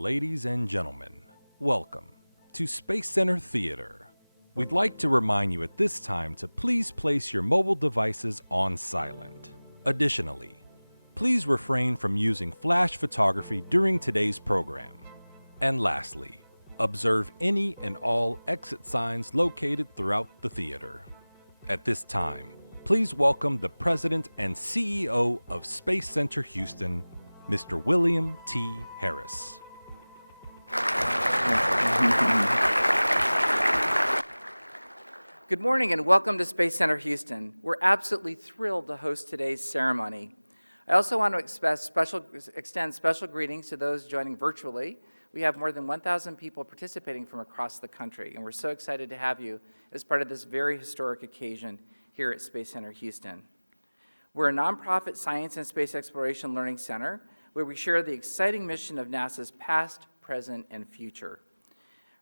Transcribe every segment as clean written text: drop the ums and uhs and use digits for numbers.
Ladies and gentlemen, welcome to Space Center Theater. We'd like to remind you at this time to please place your mobile devices on silent. Additionally, please refrain from using flash photography during today's program. And lastly, observe any and all exit signs located throughout the theater. At this time, please welcome the President and CEO of Space Center Houston, Mr. William T. Harris. Good morning and welcome to Space Center Houston. We're absolutely thrilled to host today's ceremony. I also want to extend special greetings to those joining virtually. We have more than 1,000 people participating from across the country, and we're so excited to have you as part of this very historic occasion here at Space Center Houston. We're a nonprofit science and space exploration learning center where we share the exciting mission of NASA's past, present, and future.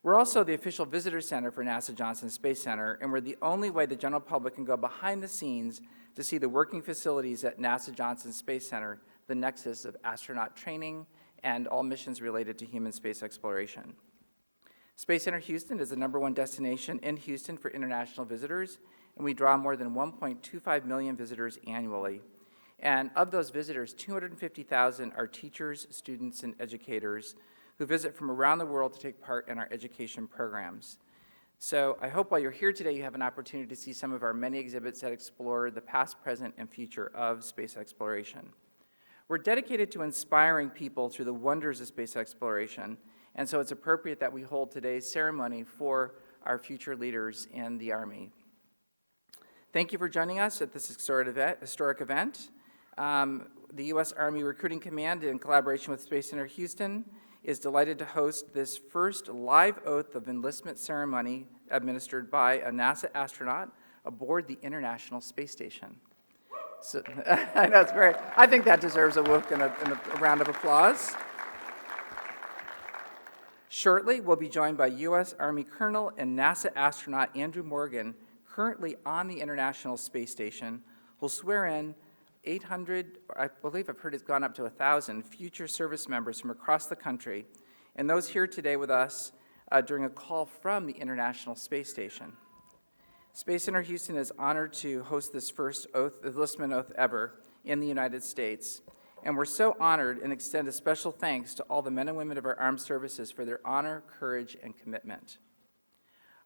We're also the official visitor center for NASA Johnson Space Center, and we're the only way the general public can go behind the scenes to see the working facilities at NASA Johnson Space Center, the nexus of astronaut training and all missions related to human space exploration. Space Center Houston is the #1 destination in Houston for international visitors, and we draw more than 1.25 million visitors annually. And of those visitors, 250,000 are teachers, students, and educators who visit from around the world to take part in our education programs. So I hope while you're here today, you have an opportunity to see some of our many exhibits that explore the past, present, and future of space exploration. We're dedicated to inspiring people through the wonders of space exploration, and so it's appropriate that we hold today's ceremony for our future leaders in the Army. Thank you for joining us at this historic event. The U.S. Army Recruiting Command, in collaboration with Space Center Houston, is delighted to host this first live Oath of Enlistment ceremony administered by a NASA astronaut aboard the International Space Station. So, I know, it's great. I think that deserves a whoop and a round of applause. Shortly, we'll be joined by U.S. Army Colonel and NASA astronaut Andrew Morgan, currently on the International Space Station, who'll swear in 800, I believe I've heard it's gone up to 1,000 future service members from across the country, and those here today with us during a call from the International Space Station. Space Center Houston is honored to host this first enlistment oath ever in the United States, and we're so honored and extend a special thanks to all the men and women of our armed services for their honor, courage, and commitment.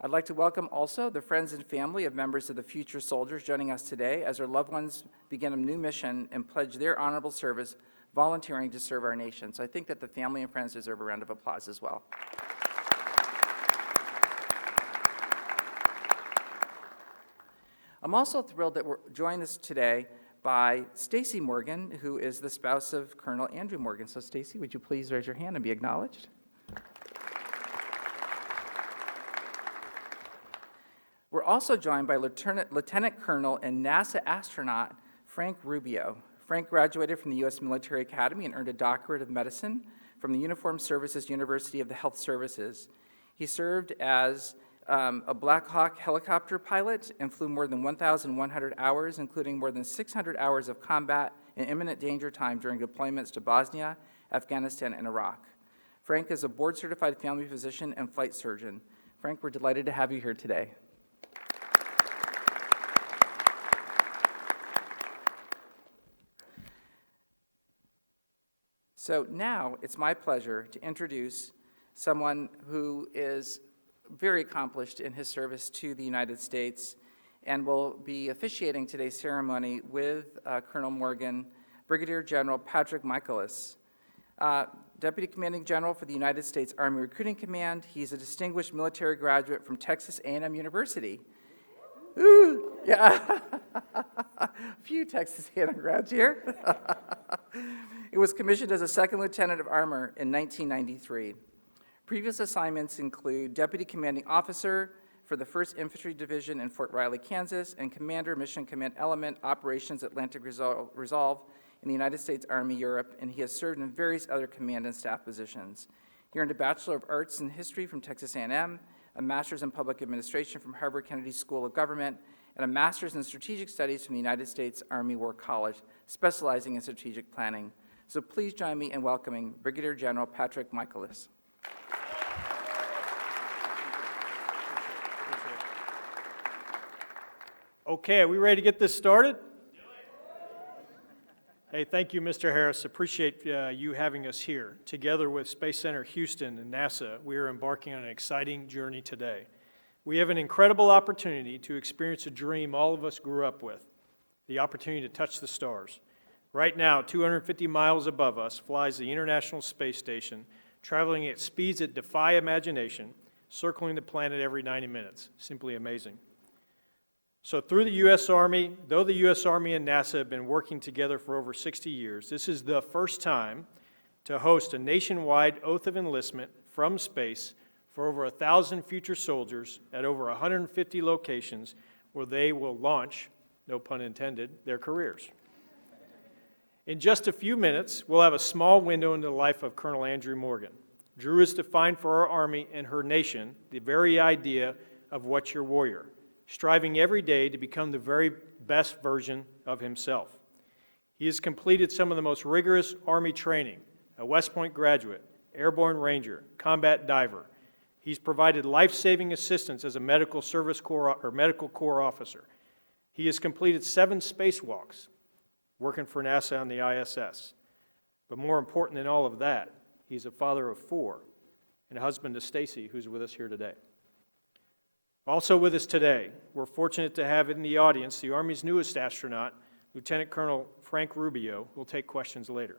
I'd like to welcome also the friends and family of members of the future soldiers joining us today as their loved ones begin a new mission and pledge their honorable service, volunteering to serve our nation. So I think that the family and friends deserve a round of applause as well. I'm also thrilled that we're joined today by Stacy Morgan, who is the spouse of Colonel Andrew Morgan. So Stacy, would you please raise your hand and be acknowledged? We're also joined by Lieutenant Colonel and NASA astronaut Frank Rubio. Frank graduated from the U.S. Military Academy and earned a doctorate of medicine from the Uniformed Services University of the Health Services. He served as a Black Hawk helicopter pilot and flew more than 1,100 hours, including more than 600 hours of combat and imminent danger time during deployments to Bosnia, Afghanistan, and Iraq. Frank is a board-certified family physician and flight surgeon. Frank, we're delighted to have you here today. So now it's my pleasure to introduce someone who is very accomplished in his service to the United States and will be officiating today's ceremony with Colonel Morgan, Brigadier General Patrick Michaelis. Deputy Commanding General for the United States Army Recruiting Command. He's a distinguished military graduate from Texas A&M University. Ooh, yeah. A few Texas A&M grads here. He was commissioned as a second lieutenant of armor in 1993. Previous assignments include Deputy Commanding Officer for the 1st Infantry Division in Fort Riley, Kansas, and Commander, Mission Command Element, Operations Atlantic Resolve in the United States Army Europe, and he has served in various other command and staff positions. He earned a Bachelor of Arts in History from Texas A&M, a Master's in Public Administration from Harvard Kennedy School of Government, and a Master's in Strategic Studies from the United States Army War College, specializing in strategic planning. So please join me in welcoming Brigadier General Patrick Michaelis. Okay, are we ready to get this started? Hey, thank you, Mr. Harris. Appreciate you having us here. Together with Space Center Houston and NASA, we are embarking on an exciting journey today. We have an incredible opportunity to experience a dream all of us grew up with, the opportunity to touch the stars. Right now, 250 miles above us flies the International Space Station, traveling at speeds that defy imagination, circling the planet every 90 minutes. Simply amazing. So through the U.S. Army, though the U.S. Army and NASA have been working together for over 60 years, this is the first time to host a nationwide Oath of Enlistment from space for over 1,000 future soldiers at over 150 locations where they will launch, no pun intended, their careers. In just a few minutes, we'll have a small window into the life of Colonel Andrew Morgan. Drew has defined for our Army and her nation the very idea of what's your warrior, striving every day to become the very best version of himself. He has completed some of the most rigorous Army training, a West Point graduate, airborne ranger, combat diver. He's provided life-saving assistance as a medical corps officer. He has completed 7 spacewalks, working for NASA on the ISS. But more important than all of that, he's a father of 4 and a husband to Stacy, who's with us here today. Also with us today, we're fortunate to have in the audience the Army's newest astronaut, Lieutenant Colonel Frank Rubio, who will take questions later.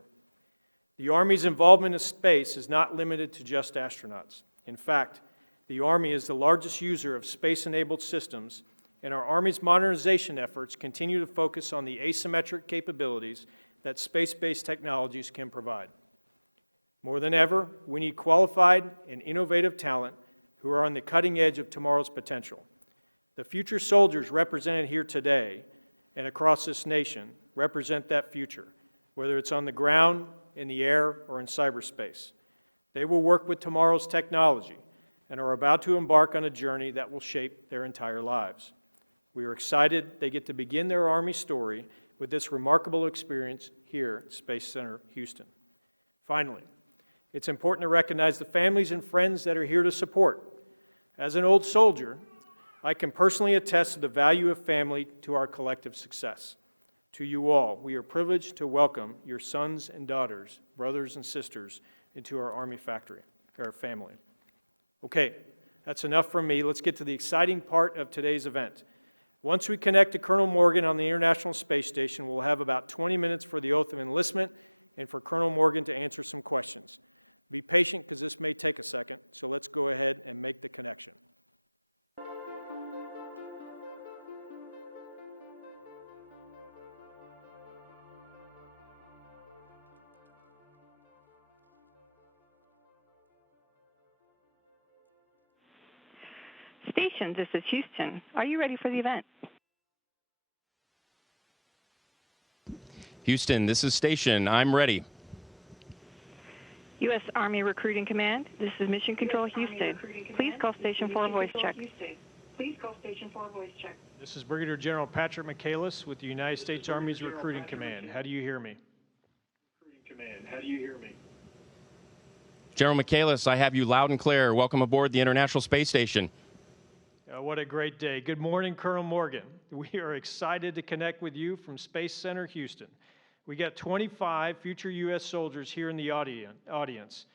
The Army's involvement in space is not limited to just astronauts. In fact, the Army is the largest user of space-enabled systems, and our Army's modernization efforts continue to focus on the asymmetric capabilities that space-based technologies can provide. More than ever, we need qualified and innovative talent who are on the cutting edge of tomorrow's potential. The future soldiers represented here today and across this nation represent that future, whether it's on the ground, in the air, or in cyberspace. They will work with tomorrow's technology and are about to embark on a journey that will shape their entire lives. We are excited they get to begin their Army story with this remarkable experience here at Space Center Houston. Finally, it's important to recognize the families and friends that are here to support. As an old soldier, I can personally attest to the value of family to our collective success. To you all, we are privileged to welcome your sons and daughters, brothers and sisters, into our Army family. Okay, that's enough from me. Let's get to the exciting part of today's event. Once we connect to Colonel Morgan on the International Space Station, we'll have about 20 minutes for the Oath of Enlistment and for Colonel Morgan to answer some questions. Be patient because this may take a second, so let's go ahead and make the connection. Station, this is Houston. Are you ready for the event? Houston, this is Station. I'm ready. U.S. Army Recruiting Command, this is Mission Control Houston. Please call Station for a voice check. This is Brigadier General Patrick Michaelis with the United States Army's Recruiting Command. How do you hear me? General Michaelis, I have you loud and clear. Welcome aboard the International Space Station. What a great day. Good morning, Colonel Morgan. We are excited to connect with you from Space Center Houston. We got 25 future U.S. soldiers here in the audience,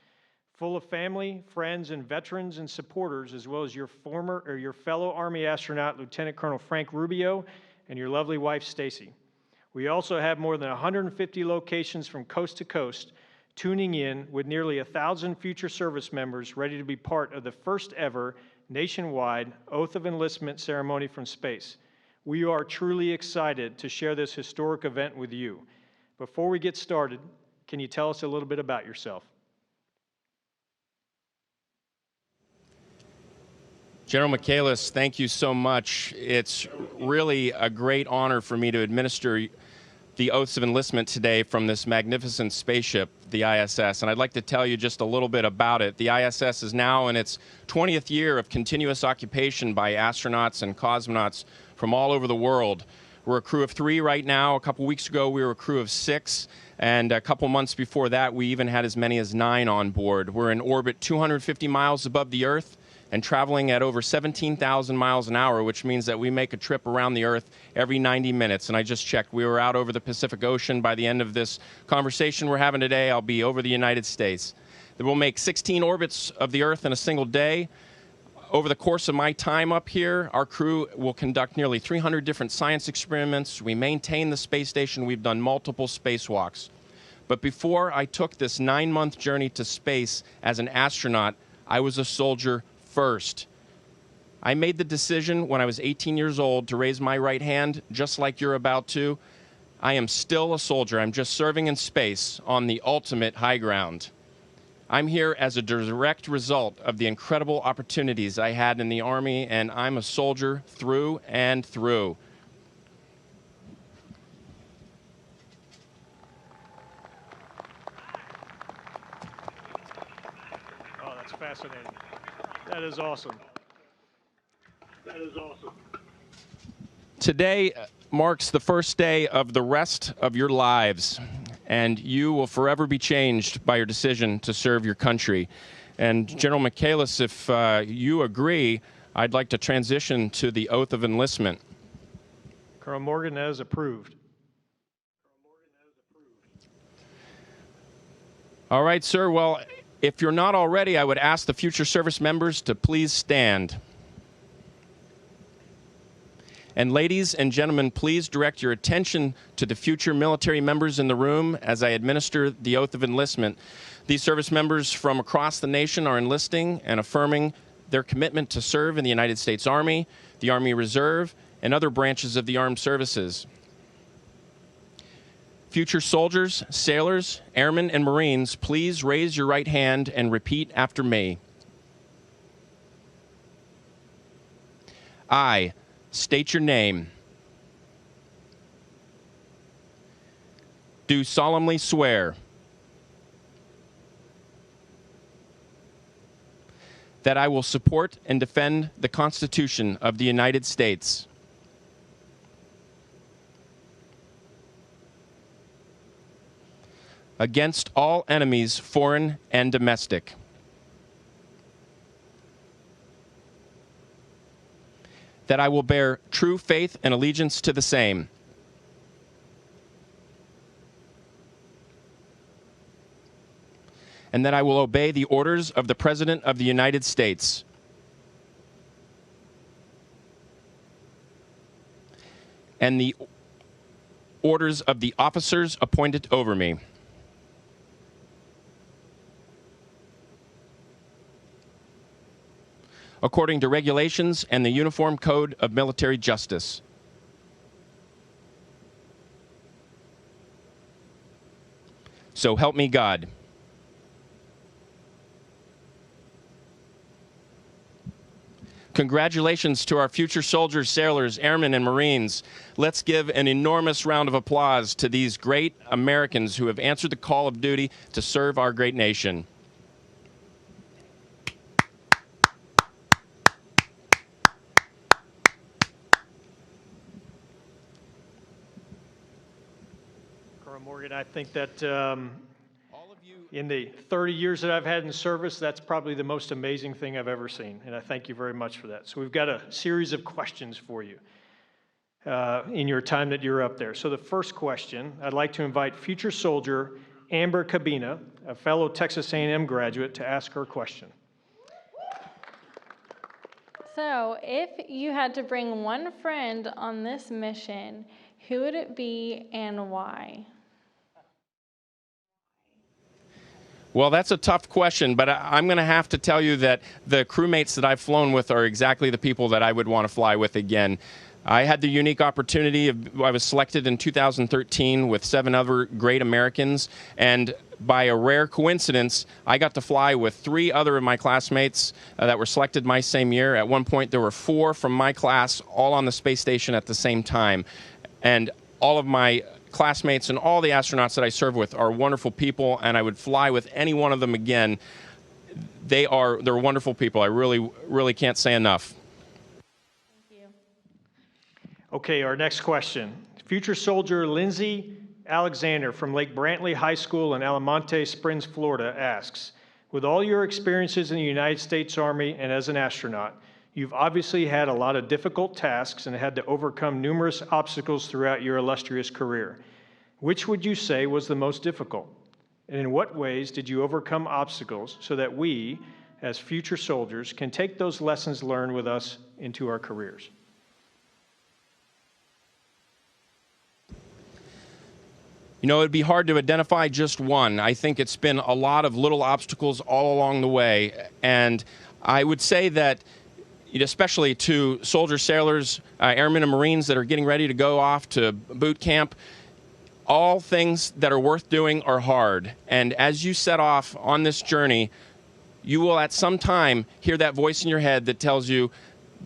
full of family, friends, and veterans and supporters, as well as your fellow Army astronaut, Lieutenant Colonel Frank Rubio, and your lovely wife, Stacy. We also have more than 150 locations from coast to coast tuning in with nearly 1,000 future service members ready to be part of the first ever nationwide Oath of Enlistment ceremony from space. We are truly excited to share this historic event with you. Before we get started, can you tell us a little bit about yourself? General Michaelis, thank you so much. It's really a great honor for me to administer the Oaths of Enlistment today from this magnificent spaceship, the ISS, and I'd like to tell you just a little bit about it. The ISS is now in its 20th year of continuous occupation by astronauts and cosmonauts from all over the world. We're a crew of 3 right now. A couple weeks ago, we were a crew of 6. And a couple months before that, we even had as many as 9 on board. We're in orbit 250 miles above the Earth and traveling at over 17,000 miles an hour, which means that we make a trip around the Earth every 90 minutes. And I just checked. We were out over the Pacific Ocean. By the end of this conversation we're having today, I'll be over the United States. We'll make 16 orbits of the Earth in a single day. Over the course of my time up here, our crew will conduct nearly 300 different science experiments. We maintain the space station. We've done multiple spacewalks. But before I took this 9-month journey to space as an astronaut, I was a soldier first. I made the decision when I was 18 years old to raise my right hand, just like you're about to. I am still a soldier. I'm just serving in space on the ultimate high ground. I'm here as a direct result of the incredible opportunities I had in the Army, and I'm a soldier through and through. Oh, that's fascinating. That is awesome. That is awesome. Today marks the first day of the rest of your lives, and you will forever be changed by your decision to serve your country. And General Michaelis, if you agree, I'd like to transition to the Oath of Enlistment. Colonel Morgan, that is approved. All right, sir. Well, if you're not already, I would ask the future service members to please stand. And ladies and gentlemen, please direct your attention to the future military members in the room as I administer the Oath of Enlistment. These service members from across the nation are enlisting and affirming their commitment to serve in the United States Army, the Army Reserve, and other branches of the armed services. Future soldiers, sailors, airmen, and Marines, please raise your right hand and repeat after me. I state your name. Do solemnly swear that I will support and defend the Constitution of the United States against all enemies, foreign and domestic, that I will bear true faith and allegiance to the same, and that I will obey the orders of the President of the United States and the orders of the officers appointed over me. According to regulations and the Uniform Code of Military Justice. So help me God. Congratulations to our future soldiers, sailors, airmen, and Marines. Let's give an enormous round of applause to these great Americans who have answered the call of duty to serve our great nation. Morgan, I think that in the 30 years that I've had in service, that's probably the most amazing thing I've ever seen, and I thank you very much for that. So we've got a series of questions for you in your time that you're up there. So the first question, I'd like to invite future soldier Amber Cabina, a fellow Texas A&M graduate, to ask her question. So, if you had to bring one friend on this mission, who would it be and why? Well, that's a tough question, but I'm going to have to tell you that the crewmates that I've flown with are exactly the people that I would want to fly with again. I had the unique opportunity I was selected in 2013 with 7 other great Americans, and by a rare coincidence, I got to fly with 3 other of my classmates that were selected my same year. At one point, there were 4 from my class all on the space station at the same time. And all of my classmates and all the astronauts that I serve with are wonderful people, and I would fly with any one of them again. They're wonderful people. I really can't say enough. Thank you. Okay, our next question. Future soldier Lindsay Alexander from Lake Brantley High School in Almonte Springs, Florida asks, with all your experiences in the United States Army and as an astronaut, you've obviously had a lot of difficult tasks and had to overcome numerous obstacles throughout your illustrious career. Which would you say was the most difficult? And in what ways did you overcome obstacles so that we, as future soldiers, can take those lessons learned with us into our careers? You know, it'd be hard to identify just one. I think it's been a lot of little obstacles all along the way. And I would say that, especially to soldiers, sailors, airmen, and Marines that are getting ready to go off to boot camp, all things that are worth doing are hard. And as you set off on this journey, you will at some time hear that voice in your head that tells you,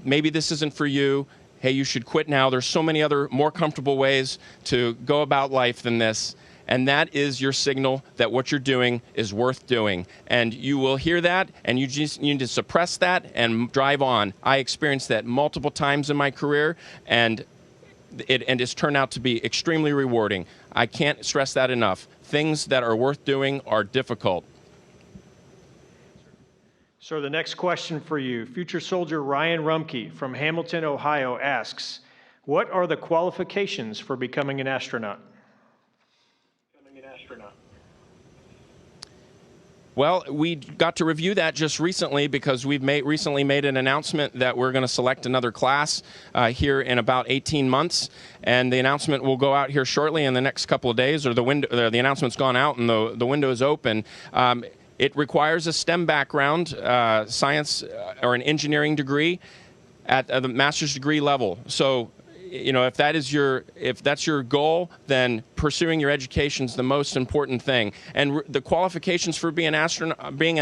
maybe this isn't for you. Hey, you should quit now. There's so many other more comfortable ways to go about life than this. And that is your signal that what you're doing is worth doing. And you will hear that, and you just need to suppress that and drive on. I experienced that multiple times in my career, and it's turned out to be extremely rewarding. I can't stress that enough. Things that are worth doing are difficult. So the next question for you, future soldier Ryan Rumke from Hamilton, Ohio asks, what are the qualifications for becoming an astronaut? Well, we got to review that just recently because we've recently made an announcement that we're going to select another class here in about 18 months, and the announcement will go out here shortly in the next couple of days, or the announcement's gone out and the window is open. It requires a STEM background, science or an engineering degree at the master's degree level. So, if that's your goal, then pursuing your education is the most important thing. And the qualifications for being an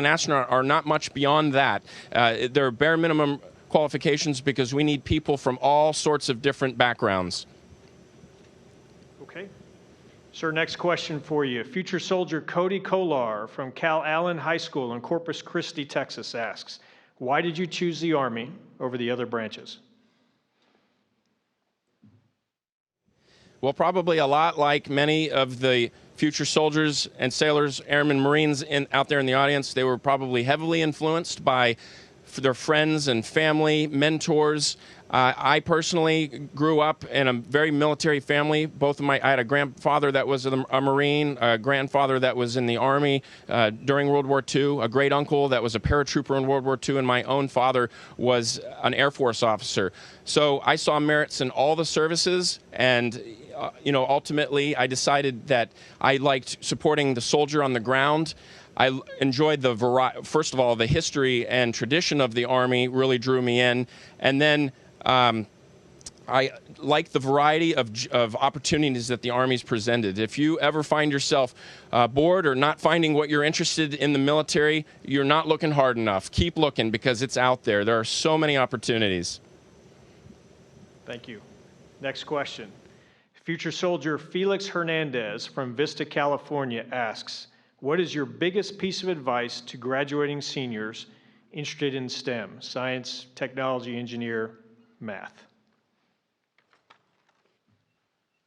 astronaut are not much beyond that. They're bare minimum qualifications because we need people from all sorts of different backgrounds. Okay. Sir, next question for you. Future soldier Cody Kolar from Cal Allen High School in Corpus Christi, Texas asks, why did you choose the Army over the other branches? Well, probably a lot like many of the future soldiers and sailors, airmen, Marines out there in the audience. They were probably heavily influenced by their friends and family, mentors. I personally grew up in a very military family. I had a grandfather that was a Marine, a grandfather that was in the Army during World War II, a great uncle that was a paratrooper in World War II, and my own father was an Air Force officer. So I saw merits in all the services, and ultimately I decided that I liked supporting the soldier on the ground. I enjoyed first of all, the history and tradition of the Army really drew me in, and then I like the variety of opportunities that the Army's presented. If you ever find yourself bored or not finding what you're interested in the military, you're not looking hard enough. Keep looking because it's out there. There are so many opportunities. Thank you. Next question. Future soldier Felix Hernandez from Vista, California asks, what is your biggest piece of advice to graduating seniors interested in STEM, science, technology, engineer, math?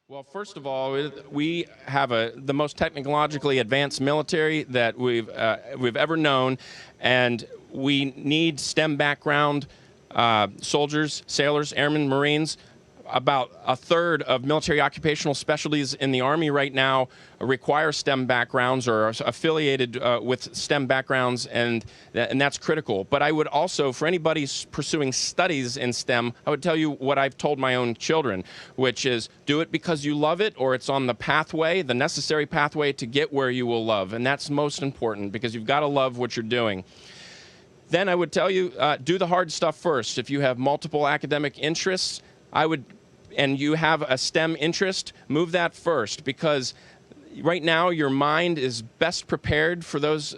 Well, first of all, we have the most technologically advanced military that we've ever known, and we need STEM background soldiers, sailors, airmen, Marines. About a third of military occupational specialties in the Army right now require STEM backgrounds or are affiliated with STEM backgrounds, and that's critical. But I would also, for anybody pursuing studies in STEM, I would tell you what I've told my own children, which is do it because you love it or it's on the pathway, the necessary pathway to get where you will love. And that's most important because you've got to love what you're doing. Then I would tell you, do the hard stuff first. If you have multiple academic interests, and you have a STEM interest, move that first, because right now your mind is best prepared for those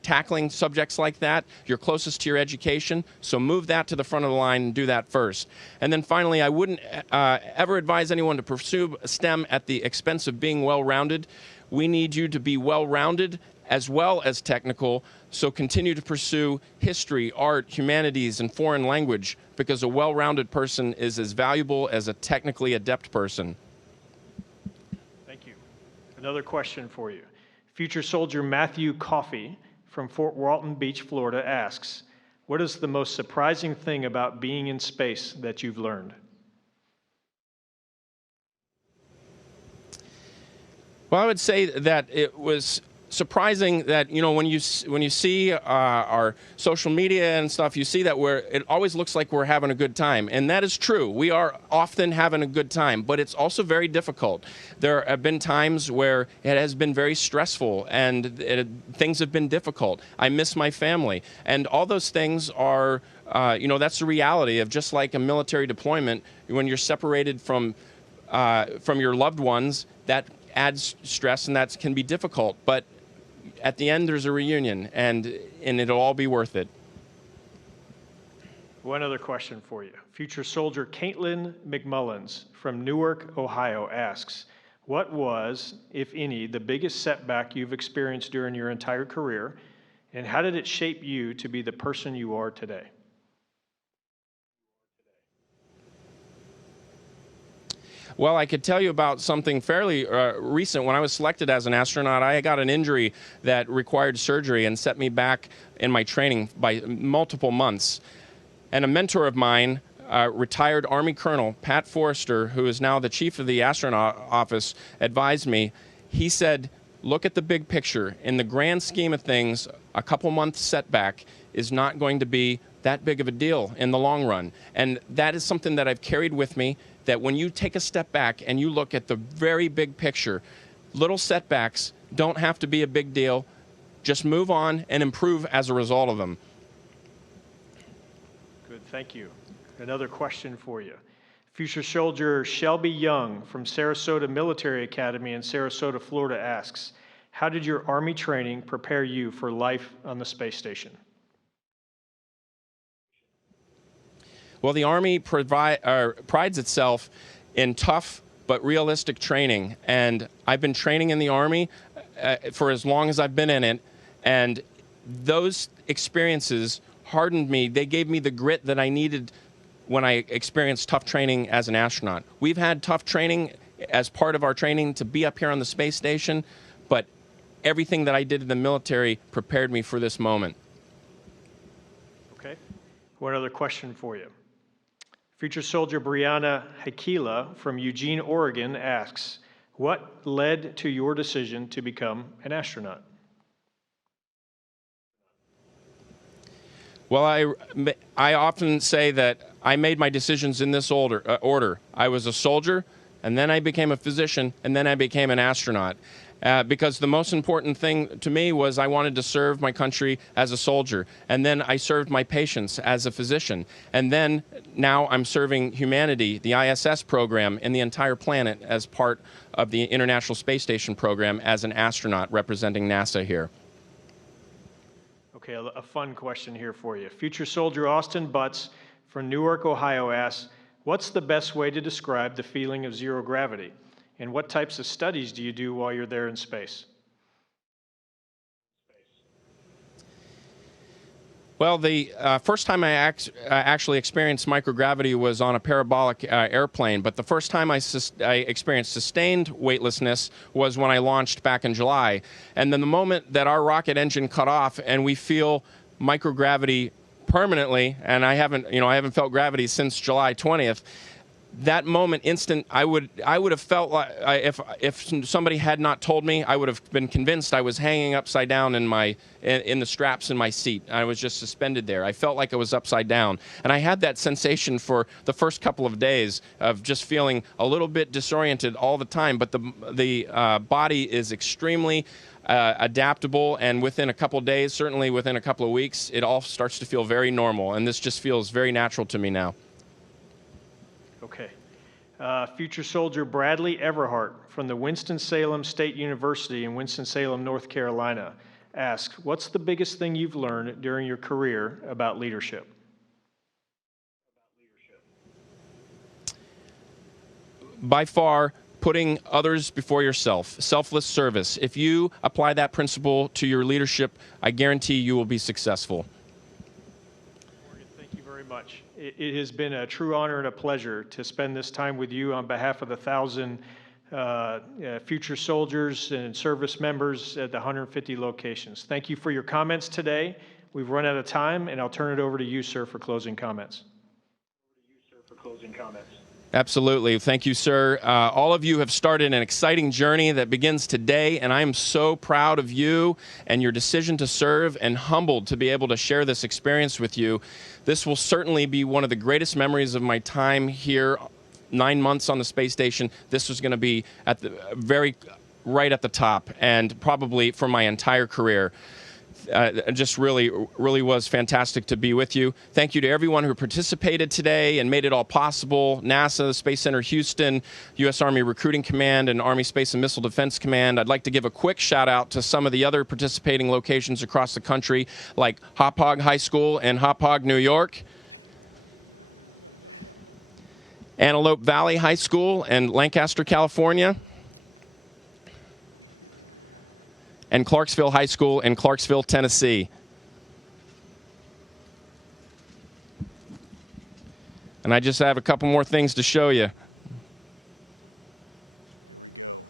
tackling subjects like that. You're closest to your education, so move that to the front of the line and do that first. And then finally, I wouldn't ever advise anyone to pursue STEM at the expense of being well-rounded. We need you to be well-rounded as well as technical, so continue to pursue history, art, humanities, and foreign language, because a well-rounded person is as valuable as a technically adept person. Thank you. Another question for you. Future soldier Matthew Coffey from Fort Walton Beach, Florida asks, what is the most surprising thing about being in space that you've learned? Well, I would say that it was surprising that, you know, when you see our social media and stuff, you see that it always looks like we're having a good time, and that is true. We are often having a good time, but it's also very difficult. There have been times where it has been very stressful and things have been difficult. I miss my family, and all those things are, you know, that's the reality of just like a military deployment. When you're separated from your loved ones, that adds stress and that can be difficult, but at the end there's a reunion and it'll all be worth it. One other question for you. Future soldier Caitlin McMullins from Newark, Ohio asks, what was, if any, the biggest setback you've experienced during your entire career, and how did it shape you to be the person you are today? Well, I could tell you about something fairly recent. When I was selected as an astronaut, I got an injury that required surgery and set me back in my training by multiple months. And a mentor of mine, retired Army Colonel Pat Forrester, who is now the chief of the astronaut office, advised me. He said, look at the big picture. In the grand scheme of things, a couple months setback is not going to be that big of a deal in the long run. And that is something that I've carried with me, that when you take a step back and you look at the very big picture, little setbacks don't have to be a big deal. Just move on and improve as a result of them. Good, thank you. Another question for you. Future soldier Shelby Young from Sarasota Military Academy in Sarasota, Florida asks, how did your Army training prepare you for life on the space station? Well, the Army prides itself in tough but realistic training, and I've been training in the Army for as long as I've been in it, and those experiences hardened me. They gave me the grit that I needed when I experienced tough training as an astronaut. We've had tough training as part of our training to be up here on the space station, but everything that I did in the military prepared me for this moment. Okay. One other question for you. Future soldier Brianna Hakila from Eugene, Oregon asks, what led to your decision to become an astronaut? Well, I often say that I made my decisions in this order. I was a soldier, and then I became a physician, and then I became an astronaut. Because the most important thing to me was I wanted to serve my country as a soldier, and then I served my patients as a physician, and then now I'm serving humanity, the ISS program, and the entire planet as part of the International Space Station program as an astronaut representing NASA here. Okay, a fun question here for you. Future soldier Austin Butts from Newark, Ohio asks, what's the best way to describe the feeling of zero gravity? And what types of studies do you do while you're there in space? Well, the first time I actually experienced microgravity was on a parabolic airplane, but the first time I experienced sustained weightlessness was when I launched back in July. And then the moment that our rocket engine cut off and we feel microgravity permanently, and I haven't felt gravity since July 20th, that moment, I would have felt like if somebody had not told me, I would have been convinced I was hanging upside down in the straps in my seat. I was just suspended there. I felt like I was upside down, and I had that sensation for the first couple of days of just feeling a little bit disoriented all the time. But the body is extremely adaptable, and within a couple of days, certainly within a couple of weeks, it all starts to feel very normal, and this just feels very natural to me now. Okay. Future soldier Bradley Everhart from the Winston-Salem State University in Winston-Salem, North Carolina asks, what's the biggest thing you've learned during your career about leadership? By far, putting others before yourself, selfless service. If you apply that principle to your leadership, I guarantee you will be successful. Morgan, thank you very much. It has been a true honor and a pleasure to spend this time with you on behalf of the 1,000 future soldiers and service members at the 150 locations. Thank you for your comments today. We've run out of time, and I'll turn it over to you, sir, for closing comments. Absolutely. Thank you, sir. All of you have started an exciting journey that begins today, and I am so proud of you and your decision to serve and humbled to be able to share this experience with you. This will certainly be one of the greatest memories of my time here, 9 months on the space station. This was going to be at the right at the top, and probably for my entire career. It just really was fantastic to be with you. Thank you to everyone who participated today and made it all possible. NASA, the Space Center Houston, U.S. Army Recruiting Command, and Army Space and Missile Defense Command. I'd like to give a quick shout out to some of the other participating locations across the country, like Hauppauge High School in Hauppauge, New York, Antelope Valley High School in Lancaster, California, and Clarksville High School in Clarksville, Tennessee. And I just have a couple more things to show you. Here we go.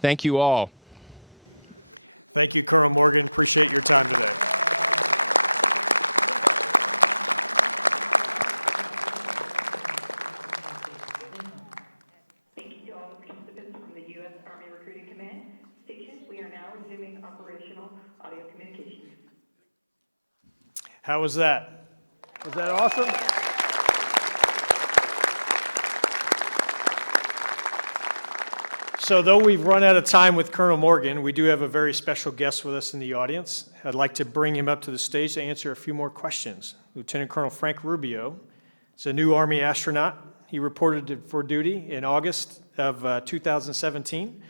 Thank you all. Thank you, Colonel Morgan. Appreciate your time today. Thank you to all the participants from the U.S. Army Recruiting Command Station. We are now resuming operational audio communications. How was that? Was that awesome? So though we've run out of time with Colonel Morgan, we do have a very special guest with us in the audience. I'd like to bring him up to the stage to answer a few more questions. Lieutenant Colonel Frank Rubio is a new Army astronaut. He reported for duty in August of 2017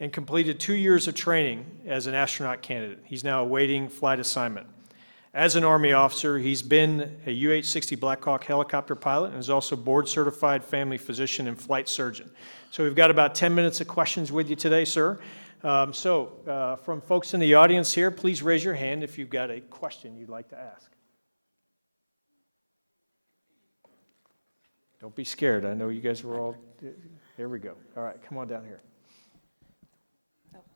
and completed 2 years of training as an astronaut candidate. He's now awaiting flight assignment. As an Army officer, he's been a UH-60 Black Hawk helicopter pilot and is also board-certified family physician and flight surgeon. So we've got about 10 minutes of questions with you today, sir. From folks in the audience here, please raise your hand if you've got a question you'd like to ask. Don't be scared. I know you guys were all... Here we go. All right, come on down here.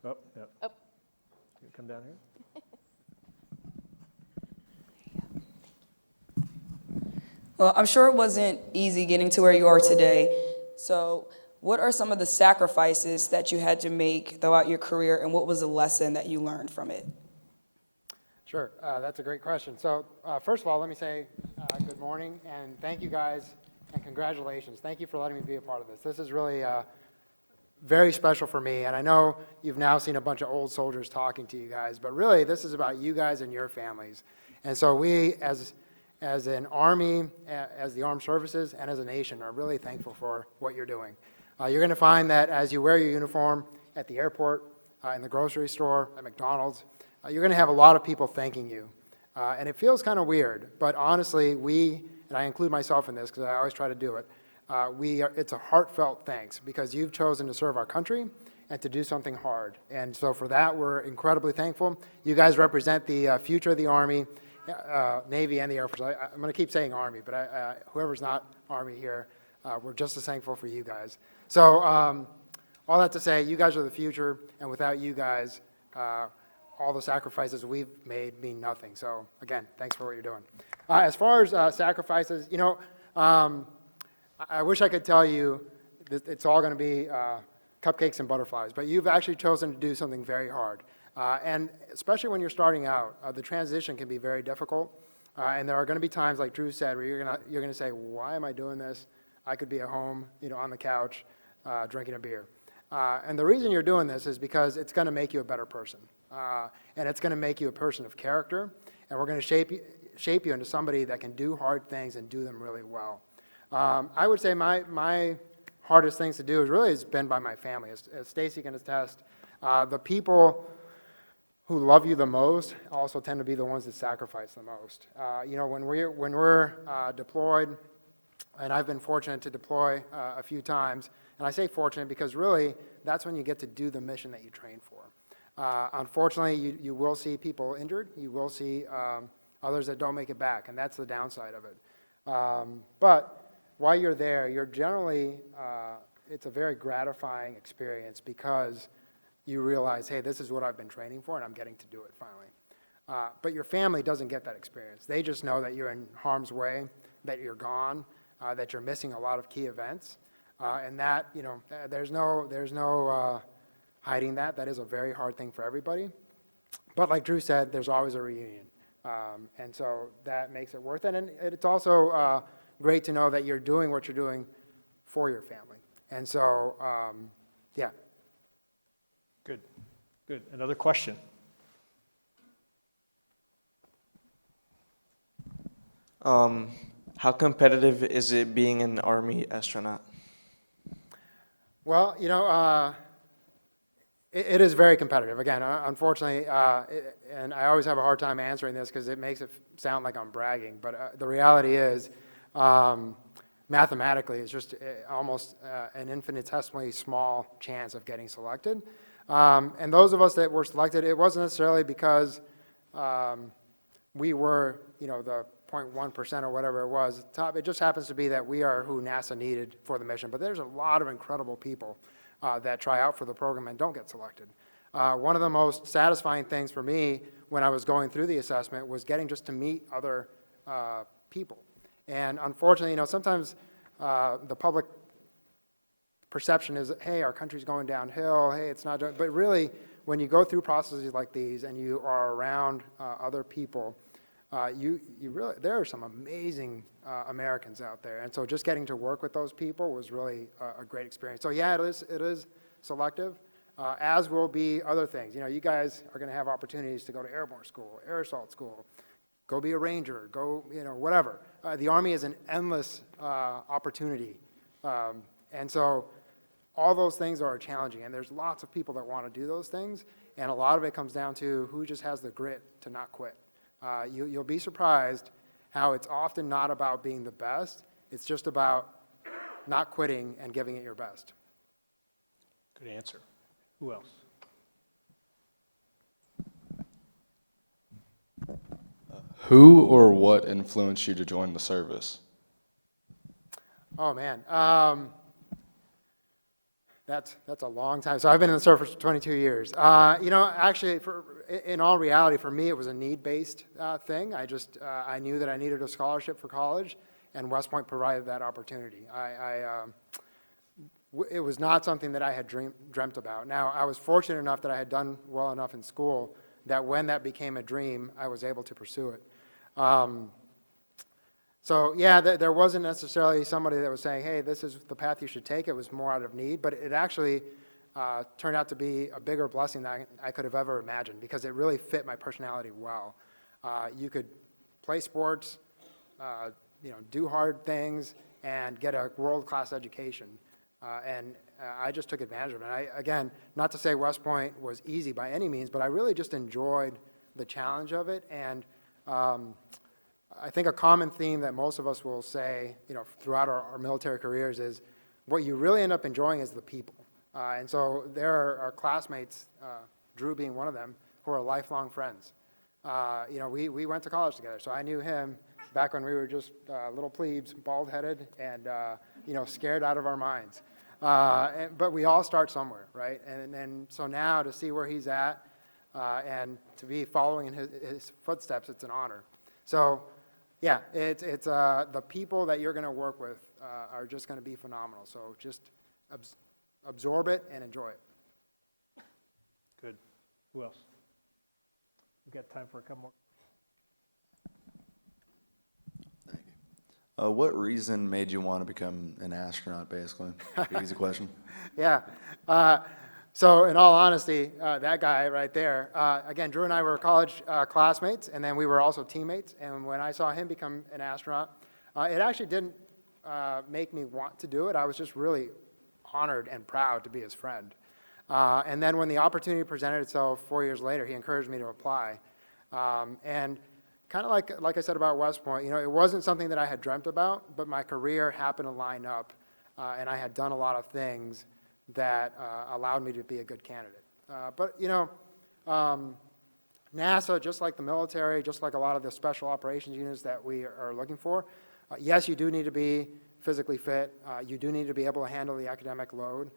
Oh, no. Oh. Come down here. Well, I'm sure it wasn't easy getting to where you are today. So what are some of the sacrifices that you had to make throughout your career, and what was the lesson that you learned from it? Sure, that's a great question. So first of all, let me say good morning, and thank you guys, and congratulations. Thank you for letting me be a part of this. This is really very special for me, and I know you've now seen a bunch of old soldiers talking to you guys, but really this is about you guys and your families. And so we, as an Army, as the Armed Services, and as a nation, are really thankful for what you're doing. You're going to find that as you wear your uniform at the airport, in the grocery store, at McDonald's, you're going to have a lot of people thanking you. And it feels kind of weird, but honestly, and I include myself in this because I always try to do it, it's a heartfelt thanks because you've chosen to serve our country and to do something hard. And so for that, we're incredibly thankful. You guys represent the future of the Army, Navy, and the Air Force. I'm going to keep saying Army, but whoever's not Army here, we're just as thankful for you guys. So all that to say, you guys are the future, and without you guys, all the sacrifices we've made mean nothing. So again, thanks for what you're doing. As far as sacrifices, you know, I wish I could tell you that it's all going to be cupcakes and butterflies, but you've actually chosen to do something very hard. And especially when you're starting out, the transition can be very difficult. And there are going to be times, like Drew said, where you're going to say, why am I doing this? I could be at home, you know, on the couch, drinking a beer. And the reason you're doing this is because it's going to make you a better person. And it's going to make you a person of character. And we're going to shape you into somebody that can do hard things and do them really well. I would say my hardest things to do has been by my family. As Stacy can attest, the people who love you the most also tend to be the ones that sacrifice the most. When we're deployed, and I've been fortunate to deploy a few times, and I say fortunate because really that's when you get to do the mission that you train for. Unfortunately, you will see people injured. You will see others that don't make it back, and that's the downside of it. But while you're there, you're generally, it's a very gratifying experience because you realize, hey, this is what I've been training for, and I'm getting to do it finally. But your family doesn't get that experience. They just know that you're in harm's way, that you're gone, that you're missing a lot of key events, and that, there's no hiding that. That is a very hard thing for everybody. But like Drew said, there's always a reunion, and so that makes it worth it. And it's also great to know that you're doing what you're doing for your family. And so, yeah. Good. Another question? How competitive is it being an Army astronaut? Well, it is very competitive. Again, unfortunately, and I always have a hard time answering this because it makes it sound like I'm bragging, but the reality is, mathematically, it's just almost an infinitesimally small chance of getting selected. And those of us that were selected, it wasn't necessarily because we were, the 0.1% or whatever it was. It just happens to be that we are who NASA needed for the mission. But there's a lot of incredible people that try out for the program and don't get selected. One of the most satisfying things for me when I was going through the assessment was getting just to meet other people. And unfortunately, sometimes the public perception is, hey, our country's going downhill, hey, it's not doing, but really, when you go through processes like these and you are around other people, you really, there are some amazing Americans out there. And so just getting to work with those people was really a great experience. So yeah, it is selective, as will be other things. You guys are going to have opportunities to go to airborne school, air assault school, go be a ranger, go, whatever. The Army is an endless opportunity. And so all those things are challenging, and there's lots of people that want to do those things, and a lot of it comes down to who just has the grit to not quit. You'll be surprised how it's often not about being the best, it's just about not quitting and giving it your best. Good answer. Who else? Who or what influenced you to join the service? Oh, man. That's a long time. So I've been in the service for 22 years. Actually, in all reality, for me, it was a need-based thing. I knew that I needed a scholarship for college, and West Point provided that opportunity. It was not something that I had dreamt about. Now, I was fortunate enough that I had done well enough in school that when that became a dream, I was able to pursue it. So yeah, there wasn't necessarily somebody that was saying, hey, this is the path you should take. It was more out of need, but it actually turned out to be a bigger blessing than I could have ever imagined because it really fit my personality well. You could play sports, do hard things, and get a world-class education. And I just took advantage of it. Again, not to say West Point was easy by any means, but I really just enjoyed the challenge of it. And I think a common theme that most of us will say, throughout our military careers is what you really end up enjoying is the people. And so there are classmates, Drew being one of them, who are lifelong friends. We went to college together, so I knew him back when we were just little plebes, bald-headed, and scared out of our minds. But we all start somewhere, right? And so now to see where he's at and to be following in his footsteps, it's an honor. So yeah, it's the people that you're going to work with are just going to be phenomenal. So just absorb it and enjoy it. Good. Who else? We've got time for a couple more. Thank What reason made you want to become an astronaut, basically? Easy question. Yeah. So in all honesty, that guy right there, again, Drew and I were college classmates, and then we were also teammates. And when I saw him become an astronaut, it actually didn't make me want to do it. I was just really honored and proud to be his friend. And then when the opportunity presented itself 4 years later, he encouraged me to apply. And kind of like I said about West Point, it wasn't something that I had dreamt about, but my career happened to line up, and I had done a lot of things that allowed me to be a good candidate. But NASA, just like the military, just like a lot of the special operations units that we are looking for, yes, you do need to be physically fit. You do need to be able to handle the academic load.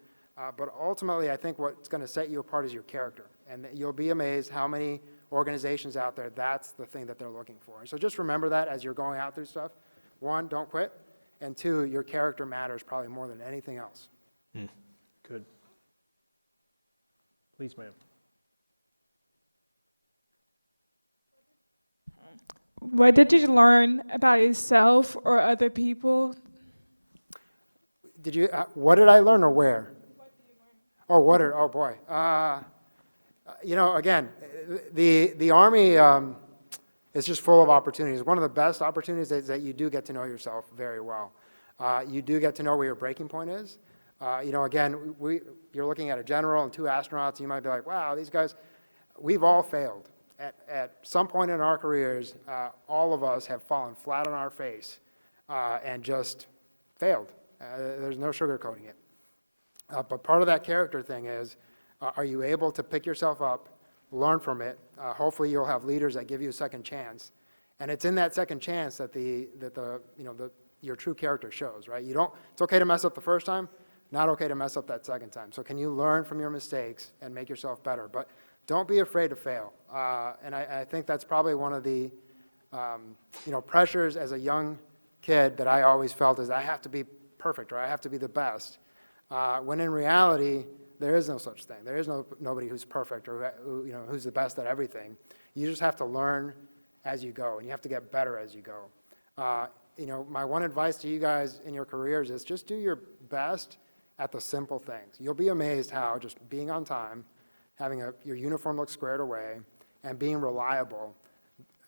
But ultimately, I think what's going to set you apart is your character. And you'll be amazed how many organizations out there, that's the thing that they're looking for. And so just remember that as you're going out through stuff. One, don't quit. And two, your character matters probably more than anything else. Good. Please, ma'am. What did you learn about yourself or other people? Did you? What did I learn, or where? Oh, boy. Again, the Army is just full of opportunities. One of the best opportunities is that you do get to know yourself very well. You do get to know where your breaking point is. Again, you're looking at a general and 2 astronauts. You might be like, wow, these guys, we've all failed. At some point in our careers, all of us have fallen flat on our face and just failed. There's no sugarcoating it. But part of that character thing is, are you able to pick yourself up, learn from it? Hopefully you'll have leaders that give you a second chance. And it's in that second chance that your true character shows, right? It's okay to mess up the first time, not okay to mess up that second time. So can you learn from your mistakes and make yourself better? But don't be afraid to fail. And I think that's probably one of the pressures as a young kid that I always felt is I have to be perfect, or I have to be the best. When in reality, there is no such thing. There is nobody who's perfect or who's the best at everything. You just have to learn as you go, and you have to get better as you go. My one advice to you guys in your careers is just do your best at the simple things. You'll be amazed how just being on time, having your uniform look squared away, and being reliable,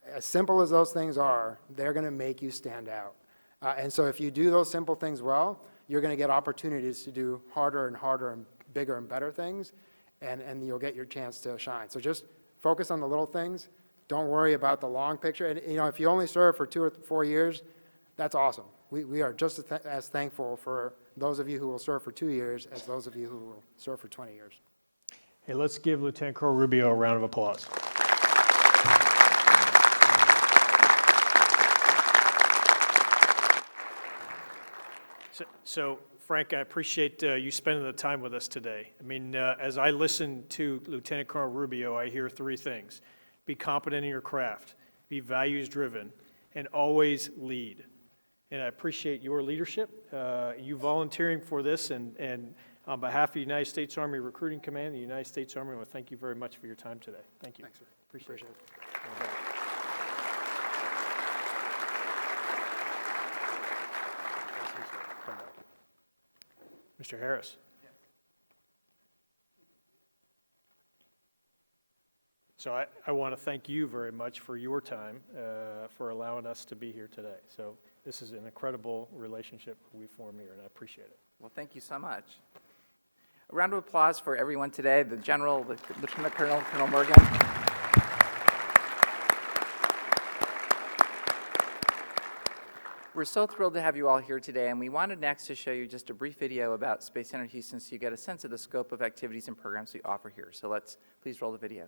as simple as those things are, they're going to make you stand out. And so if you do those simple things well, you're going to get opportunities to do harder and harder and bigger and better things, and you'll get your chance to shine. So just focus on the little things. Don't worry about the long picture. And if you only serve for 2 or 4 years, that's awesome. We are just as thankful for those of you who will serve for 2 years as those of you who will serve for 20 years. Hey, let's give Lieutenant Colonel Rubio a round of applause. So, Frank, I appreciate you spending the time with us today. I mean, as I listen to Lieutenant Colonel Rubio, I hear 3 things. Be competent in your craft, be values-driven, and always lead. And I appreciate your leadership, you volunteering for this, and on behalf of the United States Army Recruiting Command, the United States Army, I want to thank you very much for your time today. Thank you. Thanks, sir. Appreciate it. Mr. Harris. So I want to thank you very much for your time, for allowing us to be here today. So this is an incredible relationship we form here, and I appreciate it. Well, thank you so much. A round of applause for everyone today, the General, the Lieutenant Colonel, Colonel Morgan. We're so thrilled to have you all here today, and we wanted next to show you just a brief video about Space Center Houston so you get a sense of the scope of activities and programs we offer here. So let's please roll the video.